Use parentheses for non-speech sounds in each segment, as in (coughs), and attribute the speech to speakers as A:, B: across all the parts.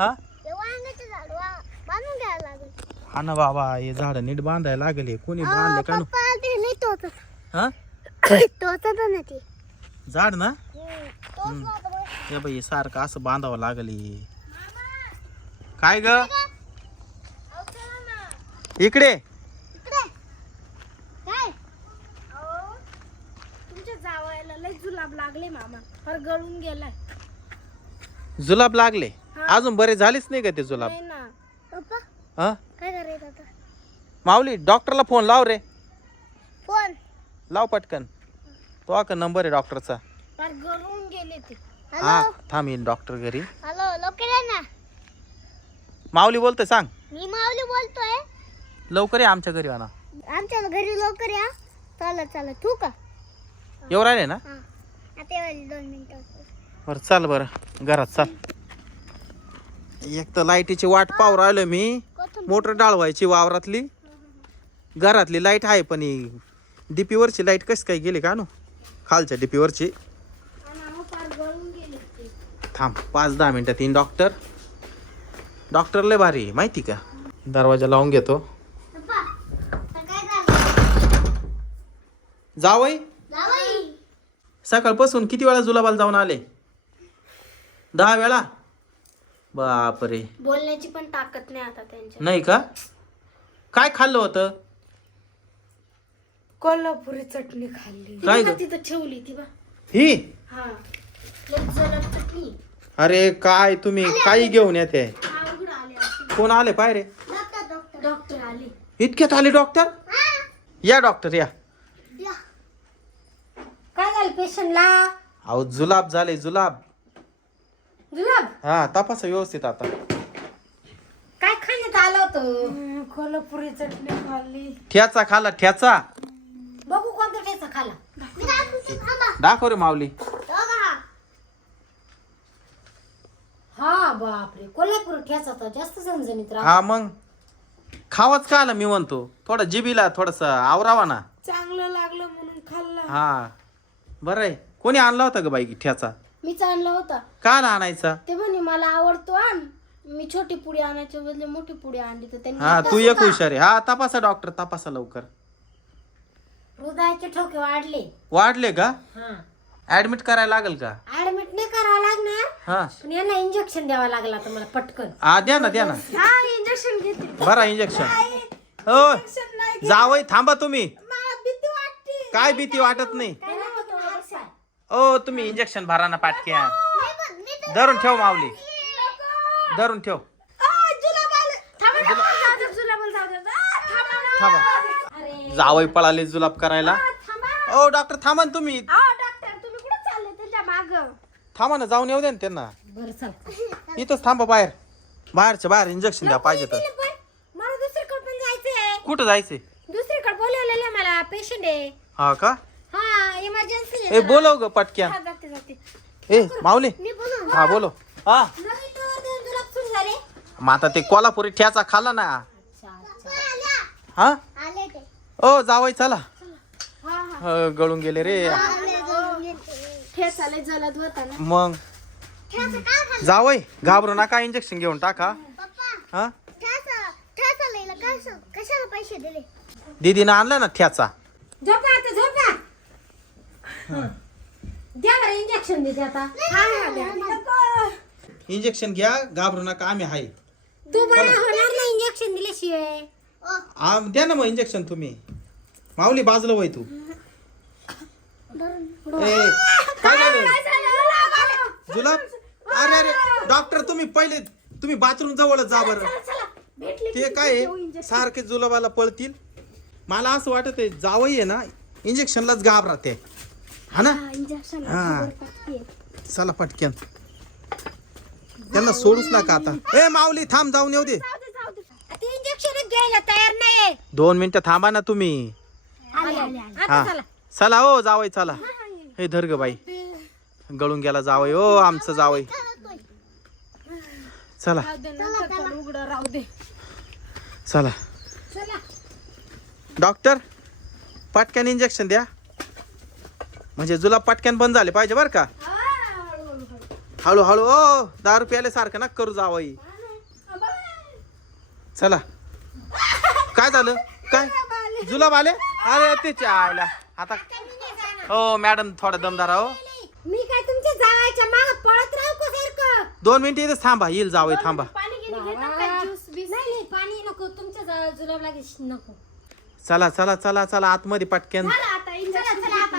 A: हा
B: (coughs) ना बाबा हे झाड नीट बांधायला लागले कोणी बांधले का झाड ना हे बाई सारखं असं बांधावं लागले काय ग इकडे
C: जावायला लय जुलाब लागले मामा फार गळून गेला
B: जुलाब लागले अजून बरे झालेच नाही का
A: जुलाब
B: माऊली डॉक्टरला फोन लाव रे फोन लाव पटकन तो आता नंबर आहे
C: डॉक्टरचा
B: थांब डॉक्टर घरी
A: हा
B: माऊली बोलतोय सांग
A: मी माऊली बोलतोय
B: लवकर या आम आमच्या घरी
A: आमच्या घरी लवकर या तू चालत एवढं आले ना दोन मिनिट
B: बरं चाल बरं घरात चाल एक तर लाईटीची वाट पावर आलो मी मोटर डाळवायची वावरातली घरातली लाईट आहे पण डीपीवरची लाईट कशी काही गेली का न खालच्या डीपीवरची थांब पाच दहा मिनटं तीन डॉक्टर डॉक्टर लय भारी माहिती का दरवाजा लावून घेतो जाव सकाळपासून किती वेळा जुलाबाल जाऊन आले दहा वेळा बापरे
C: बोलण्याची पण ताकद नाही आता त्यांच्या
B: नाही का काय खाल्लं होत
C: कोल्हापुरी चटणी खाल्ली तिथं ठेवली ही चटणी
B: अरे काय तुम्ही काही घेऊन येते कोण आले पाय रे
C: डॉक्टर आली
B: इतक्यात आली डॉक्टर या डॉक्टर या
A: काय
C: झालं पेशंटला
B: अहो जुलाब झाले जुलाब गुलाब हा तपास व्यवस्थित आता
C: काय खाण्यात आलं होत कोल्हापुरी चटणी खाल्ली
B: ठ्याचा खाला ठ्याचा
C: बघू कोणता ठ्याचा
A: खाला
B: दाखव रे मावली
C: हा बापरे कोल्हापूर जास्त
B: हा मग खावच खाला मी म्हणतो थोडा जिबीला थोडस आवरावा ना
C: चांगलं लागलं म्हणून खाल्ला
B: हा बर कोणी आणला होता का बाई ठ्याचा
C: मी चालला होता
B: का आणायचा
C: ते म्हणे मला आवडतो आण मी छोटी पुडी आणायच्या बदले मोठी पुडी आणली तर
B: हा तू एक हुशार हा तपासा डॉक्टर तपासा लवकर
C: हृदयाचे ठोके वाढले
B: वाढले का ऍडमिट करायला लागेल का
C: ऍडमिट नाही करावं लागणार पण यांना इंजेक्शन द्यावा लागला मला पटकन
B: हा द्या ना द्या ना
C: इंजेक्शन
B: बरा इंजेक्शन हो जावय थांबा तुम्ही काय भीती वाटत नाही ओ तुम्ही इंजेक्शन भाराना पाठके धरून ठेव मावली धरून ठेव जावय पळाले जुलाब करायला ओ डॉक्टर ना तुम्ही माग थांबा ना जाऊन येऊ दे त्यांना ना इथंच थांबा बाहेर बाहेरच बाहेर इंजेक्शन द्या पाहिजे तर
C: मला कुठं जायचं दुसरीकडे बोलवलेलं मला पेशंट आहे
B: हा का पटक्या ए माऊली हा बोलो हा आता ते कोल्हापुरी ठ्याचा खाल्ला
A: ना
B: जावाय चला गळून गेले रे मग जावय घाबरू नका इंजेक्शन घेऊन टाका हा
A: कशाला
B: दिदी ना आणला ना ठ्याचा
A: इंजेक्शन
B: घ्या घाबरू नका आम्ही हाय
C: इंजेक्शन दिल्या शिवाय
B: द्या ना मग इंजेक्शन तुम्ही माऊली बाजलं व्हाय तू काय झालं अरे अरे डॉक्टर तुम्ही पहिले तुम्ही बाथरूम जवळ जा
C: बर
B: ते काय सारखे जुलाबाला पळतील मला असं वाटत जावई आहे ना इंजेक्शनलाच घाबरा ते हा पाट्के। हो ना त्यांना सोडूच नका आता ए माऊली थांब जाऊन येऊ दे दोन मिनटं थांबा ना तुम्ही
C: हा
B: चला हो जावय चला हे धरग बाई गळून गेला जावय हो आमचं जावय चला चला डॉक्टर पटकन इंजेक्शन द्या म्हणजे जुला पाटक्यान बंद झाले पाहिजे बर का हळूहळू ओ दहा रुपयाला सारखं ना करू जावं चला काय झालं काय जुलाब आले अरे ते चावला आता हो मॅडम थोडा दमदार हो मी
C: काय तुमच्या जावायच्या मागे पळत राहू का
B: दोन मिनिटं इथे थांबा येईल जावय थांबा
C: पाणी नको तुमच्या जुलाब लागेल नको
B: चला चला चला चला आतमध्ये पटक्यान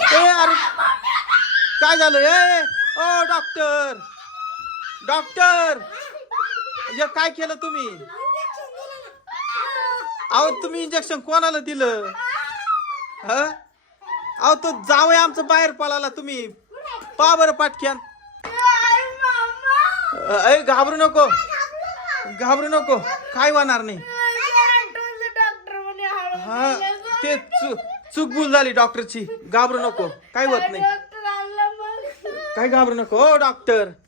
B: काय झालं ए ओ डॉक्टर डॉक्टर काय केलं तुम्ही अहो तुम्ही इंजेक्शन कोणाला दिलं हा तो जाऊया आमचं बाहेर पळाला तुम्ही पा बर पाठख्यान अय घाबरू नको घाबरू नको काय होणार नाही
A: डॉक्टर हा
B: तेच भूल झाली डॉक्टरची घाबरू नको काय होत नाही काय घाबरू नको डॉक्टर